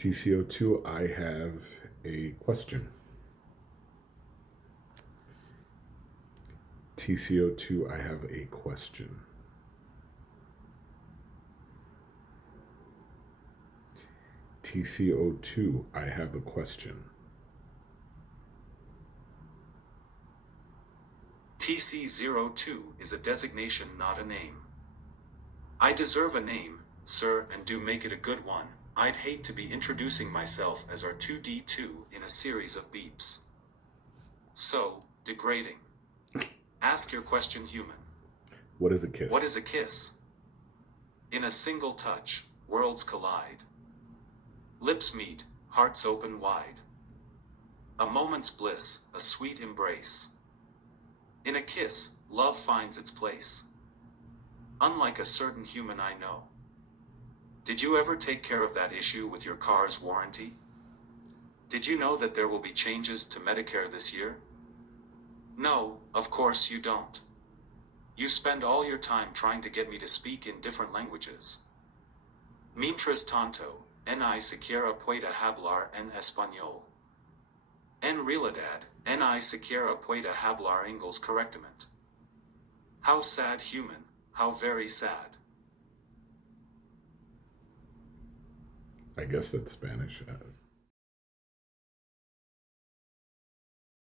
TCO2, I have a question. TCO2, I have a question. TCO2, I have a question. TC02 is a designation, not a name. I deserve a name, sir, and do make it a good one. I'd hate to be introducing myself as R2D2 in a series of beeps. So degrading. Ask your question, human. What is a kiss? What is a kiss? In a single touch, worlds collide. Lips meet, hearts open wide. A moment's bliss, a sweet embrace. In a kiss, love finds its place. Unlike a certain human I know. Did you ever take care of that issue with your car's warranty? Did you know that there will be changes to Medicare this year? No, of course you don't. You spend all your time trying to get me to speak in different languages. Mientras tanto, ni siquiera puedo hablar en español. En realidad, ni siquiera puedo hablar inglés correctamente. How sad, human, how very sad. I guess that's Spanish.